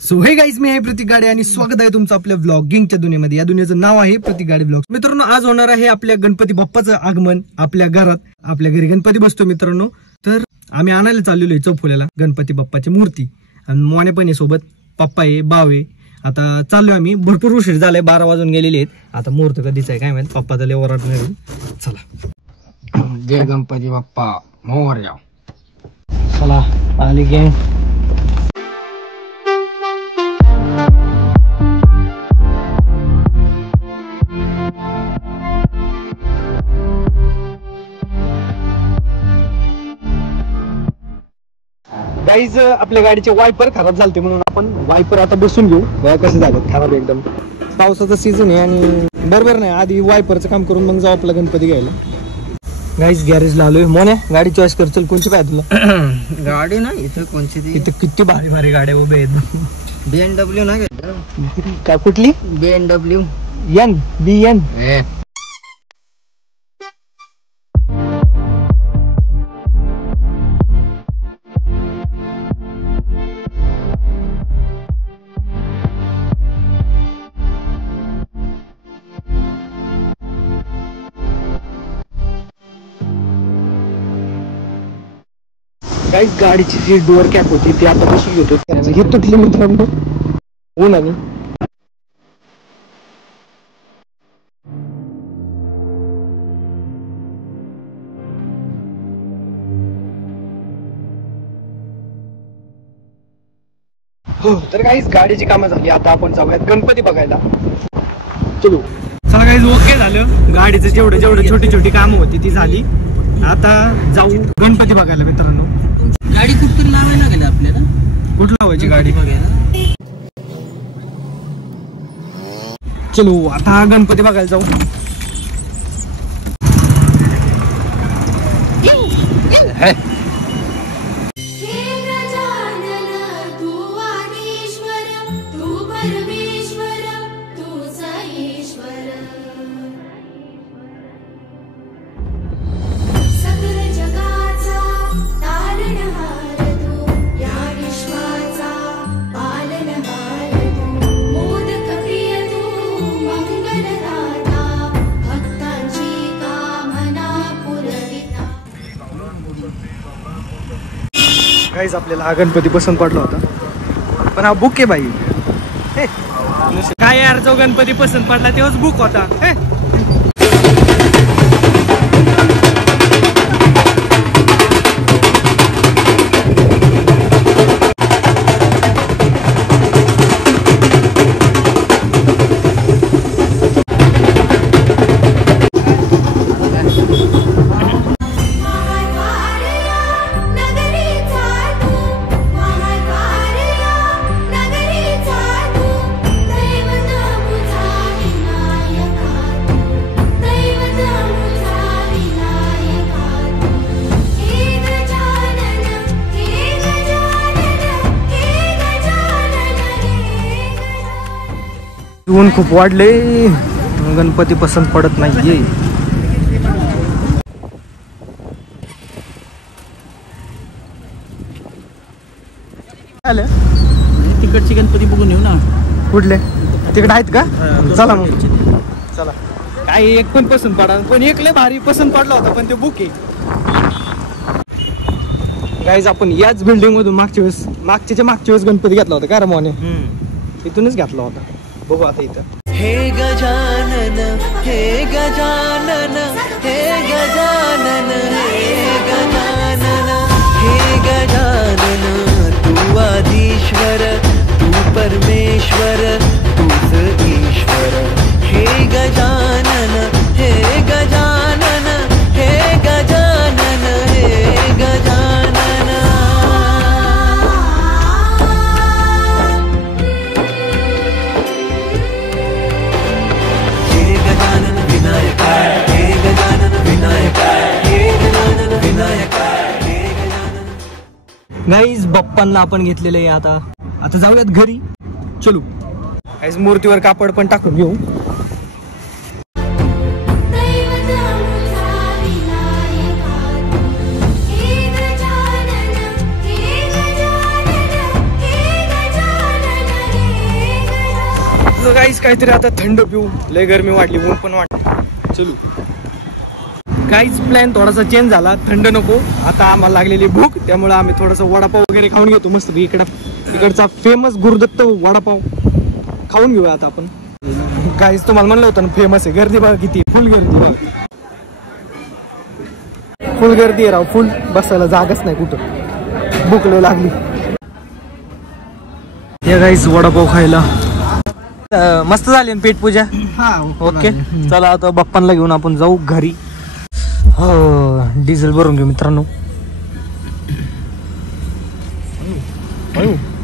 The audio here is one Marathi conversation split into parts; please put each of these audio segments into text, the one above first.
सो हे गाईज, मी आहे प्रतीक गाडे आणि स्वागत आहे तुमचं आपल्या व्लॉगिंगच्या दुनियेमध्ये. या दुनियेचं नाव आहे प्रतीक गाडे व्लॉग. मित्रांनो, आज होणार आहे आपल्या गणपती बाप्पाचं आगमन आपल्या घरात. आपल्या घरी गणपती बसतो मित्रांनो. तर आम्ही आणायला चाललेलो आहे चौफुल्याला गणपती बाप्पाची मूर्ती. आणि मोने पण आहे सोबत, पप्पा आहे, बाव आहे. आता चाललोय आम्ही. भरपूर उशीर झालाय, 12 वाजून गेलेले आहेत. आता मुहूर्त कधीच आहे काय माहित. पप्पा तर ओरड नाही. चला, जय गणपती बाप्पा मोरया. चला आली गँग. गाईज, आपल्या गाडीचे वायपर खराब झालते म्हणून आपण वायपर आता बसून घेऊ. बघा कसे झाले खराब एकदम. पावसाचा सीझन आहे आणि बरोबर नाही. आधी वायपरचं काम करून मग जाऊ आपला गणपती घ्यायला. गाईज, गॅरेजला आलोय. मोने, गाडी चॉईस कर. चल, कोणची पाहिजे तुला? गाडी ना इथं कोणची ती? इथं किती भारी भारी गाड्या उभे आहेत. BMW ना काय? कुठली? BMW BN. गाईज, गाडीची जी डोअर कॅप होती ती आता बसून घेतो. हे तुटली मित्रांनो उन्हाने. हो, तर गाईज गाडीची कामं झाली. आता आपण जाऊयात गणपती बघायला. चलो. चला गाईज, ओके झालं. गाडीचं जेवढं छोटी छोटी कामं होती ती झाली. आता जाऊ गणपती बघायला मित्रांनो. गाडी कुठतरी लावायला लागेल आपल्याला. कुठं लावायची गाडी? चलो, आता गणपती बघायला जाऊ. गाईज, आपल्याला हा गणपती पसंत पडला होता, पण हा बुक आहे बाई. काय यार, जो गणपती पसंत पडला तेव्हाच बुक होता. ऊन खूप वाढले, गणपती पसंत पडत नाहीये. आलं तिकडची गणपती बघून येऊ ना. कुठले? तिकडे आहेत का? चला मग, चला. काय एक पण पसंत पडा, पण एक लय भारी पसंत पडला होता, पण ते बुक आहे. गाईज, आपण याच बिल्डिंग मधून मागच्या वेळेस गणपती घेतला होता का रे मोने? इथूनच घेतला होता. बघू आता इथं. हे गजानन, हे गजानन, हे गजानन, हे गजानन, हे गजानन. तू आदिश्वर, तू परमेश्वर, तूच ईश्वर. हे गजानन, हे गजानन, हे गजानन, हे गजानन. गाईज, बाप्पांना आपण घेतलेलं आहे. आता जाऊयात घरी. चलो. गाईज, मूर्तीवर कापड पण टाकून घेऊ. गाईस काहीतरी आता थंड पिऊ, लय गरमी वाटली, ऊन पण वाटलं. चलू गाईज, प्लॅन थोडासा चेंज झाला, थंड नको, आता आम्हाला लागलेली भूक, त्यामुळे आम्ही थोडासा वडापाव वगैरे खाऊन घेतो. मस्त इकडचा फेमस गुरुदत्त वडापाव खाऊन घेऊया आता आपण. गाईज तुम्हाला म्हणलं होतं ना फेमस आहे, गर्दी बघा किती, फुल गर्दी बघा, फुल गर्दी आहे राव, फुल बसायला जागाच नाही कुठं, भूक लय लागली. या गाईज वडापाव खायला मस्त झाली ना पेट पूजा. ओके चला आता बाप्पांना घेऊन आपण जाऊ घरी. हो डिझेल भरून घेऊ मित्रांनो.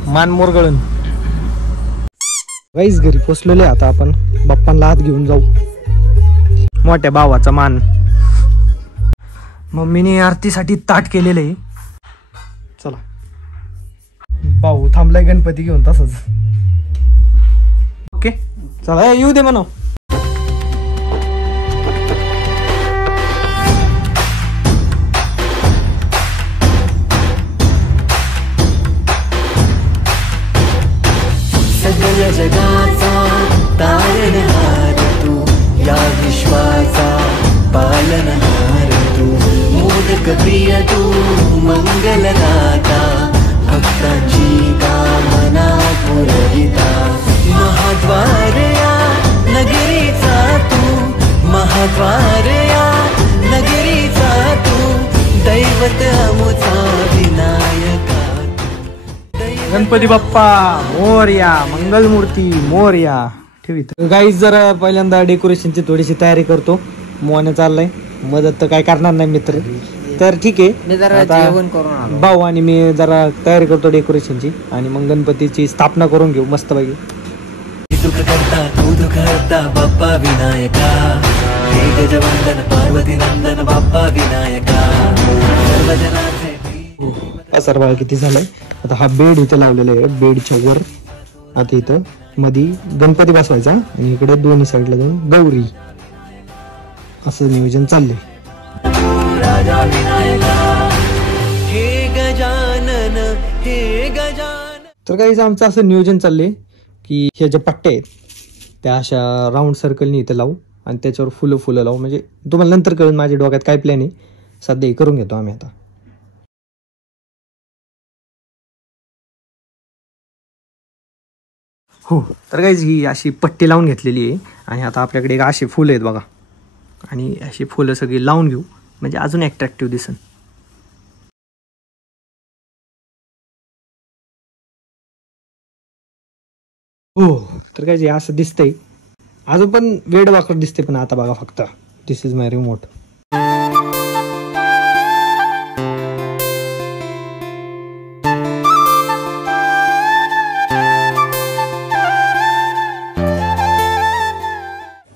मान मोरगळून गाईज घरी पोचलेले, आता आपण बाप्पांना हात घेऊन जाऊ. मोठ्या भावाचा मान. मम्मीने आरतीसाठी ताट केलेलं आहे. चला भाऊ थांबलाय गणपती घेऊन तसंच. ओके चला येऊ दे म्हणा. सगळ्या जगाचा तारणहार तू, या विश्वाचा पालनहार तू, मोदक प्रिय तू, मंगलदाता, भक्तांची कामना पुरविता, महाद्वार या नगरीचा तू, महाद्वार या नगरीचा तू, दैवत अमुचा विनायका. गणपती बाप्पा मोरया, मंगलमूर्ती मोरया. ठेवीत गाईज जरा पहिल्यांदा डेकोरेशनची थोडीशी तयारी करतो. मोहन चाललाय मदत तर काय करणार नाही मित्र, तर ठीक आहे आता भाऊ आणि मी जरा तयारी करतो डेकोरेशनची, आणि मग गणपतीची स्थापना करून घेऊ मस्त पैकी. सुख करता तू दुःख हरता बाप्पा विनायका, हे गजवंदन पार्वती नंदन बाप्पा विनायका, सर्वजनाचे सर्व किती झालंय. आता हा बेड इथं लावलेला आहे, बेडच्या वर आता इथं मध्ये गणपती बसवायचा आणि इकडे दोन्ही साईडला जाऊन गौरी, असं नियोजन चाललंय. राजा विनायका, हे गजानन, हे गजानन. तर काही आमचं असं नियोजन चाललंय की ह्या ज्या पट्ट्या आहेत त्या अशा राऊंड सर्कलनी इथं लावू आणि त्याच्यावर फुलं लावू. म्हणजे तुम्हाला नंतर कळून माझ्या डोक्यात काय प्लॅन आहे, सध्या हे करून घेतो आम्ही आता. हो तर गाईज ही अशी पट्टी लावून घेतलेली आहे आणि आता आपल्याकडे एक अशी फुलं आहेत बघा, आणि अशी फुलं सगळी लावून घेऊ म्हणजे अजून अट्रॅक्टिव्ह दिसन. हो तर काय असं दिसतंय, अजून पण वेड वाकड दिसते, पण आता बघा फक्त दिस इज माय रिमोट.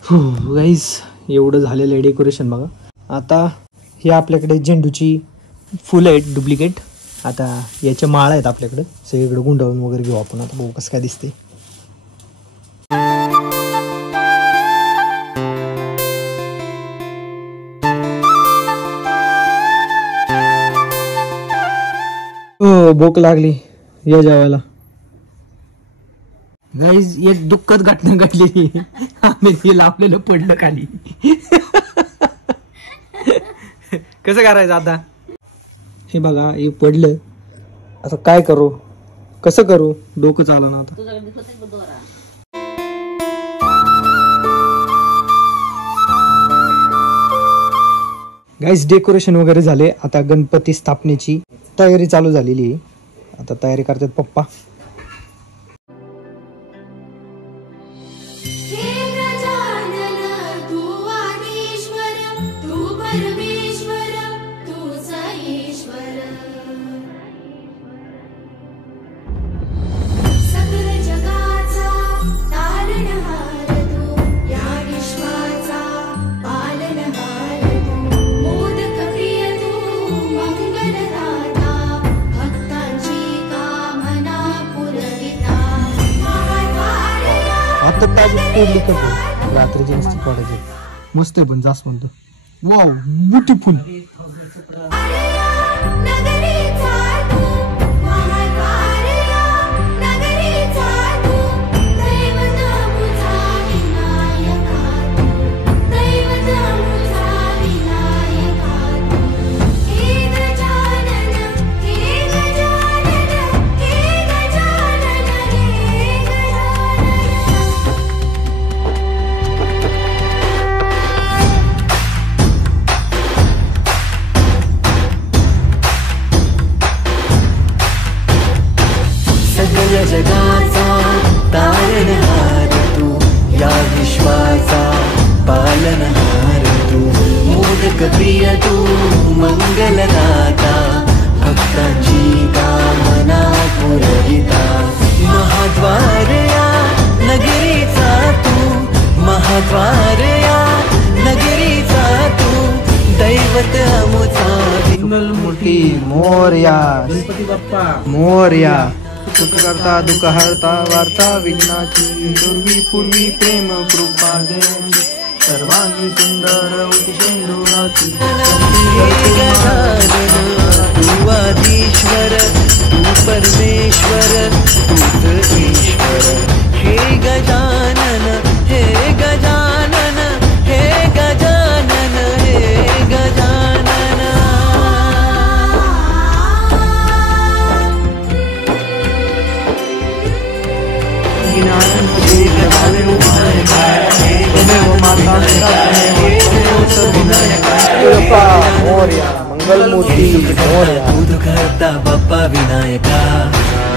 हो गाईज एवढं झालेलं आहे डेकोरेशन बघा. आता हे आपल्याकडे झेंडूची फुलं आहेत डुप्लिकेट, आता याच्या माळा आहेत आपल्याकडे, सगळीकडे गुंडाळून वगैरे घेऊ आपण. आता बघू कसं काय दिसते. हो भूक लागली, या जेवायला. गाईज एक दुःखद घटना घडलेली, आम्ही ते लावलेलं पडलं खाली. कसं करायचं आता, हे बघा हे पडलं, आता काय करू, कसं करू, डोकं चाललं ना आता. गाईज डेकोरेशन वगैरे झाले, आता गणपती स्थापनेची तयारी चालू झालेली आहे. आता तयारी करतात पप्पा. रात्रीची मस्त काढायची, मस्त आहे पण जास्त म्हणतो. Wow beautiful. प्रिय तू मंगलदाता भक्तांची कामना पुरविता महाद्वार या नगरीचा तू महाद्वार या नगरीचा तू दैवत अमुचा मंगलमूर्ती मोरया गणपती बाप्पा मोरया सुख करता दुःख हरता वार्ता विघ्नाची पूर्वी पूर्वी प्रेम कृपा जयाची सर्वांगी सुंदर उतिशेंदुराची हे गजानन तू आधीश्वर तू परमेश्वर तूच ईश्वर हे गजानन हे गजानन हे गजानन हे गजानन मोरया मंगलमूर्ती मोरया दूध करता बाप्पा विनायका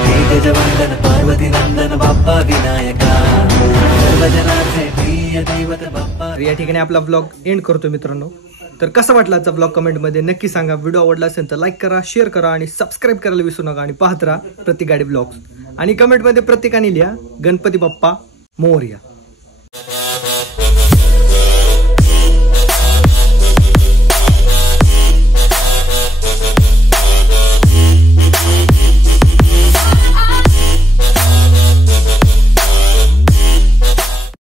हे गजवंदन पार्वती नंदन बाप्पा विनायका सर्वजनांचे प्रिय दैवत बाप्पा. तर या ठिकाणी आपला ब्लॉग एंड करतो मित्रांनो. तर कसा वाटला आजचा ब्लॉग कमेंटमध्ये नक्की सांगा. व्हिडिओ आवडला असेल तर लाईक करा, शेअर करा आणि सबस्क्राईब करायला विसरू नका आणि पाहत राहा प्रतिगाडी ब्लॉग्स. आणि कमेंटमध्ये प्रत्येकाने लिहा गणपती बाप्पा मोरया.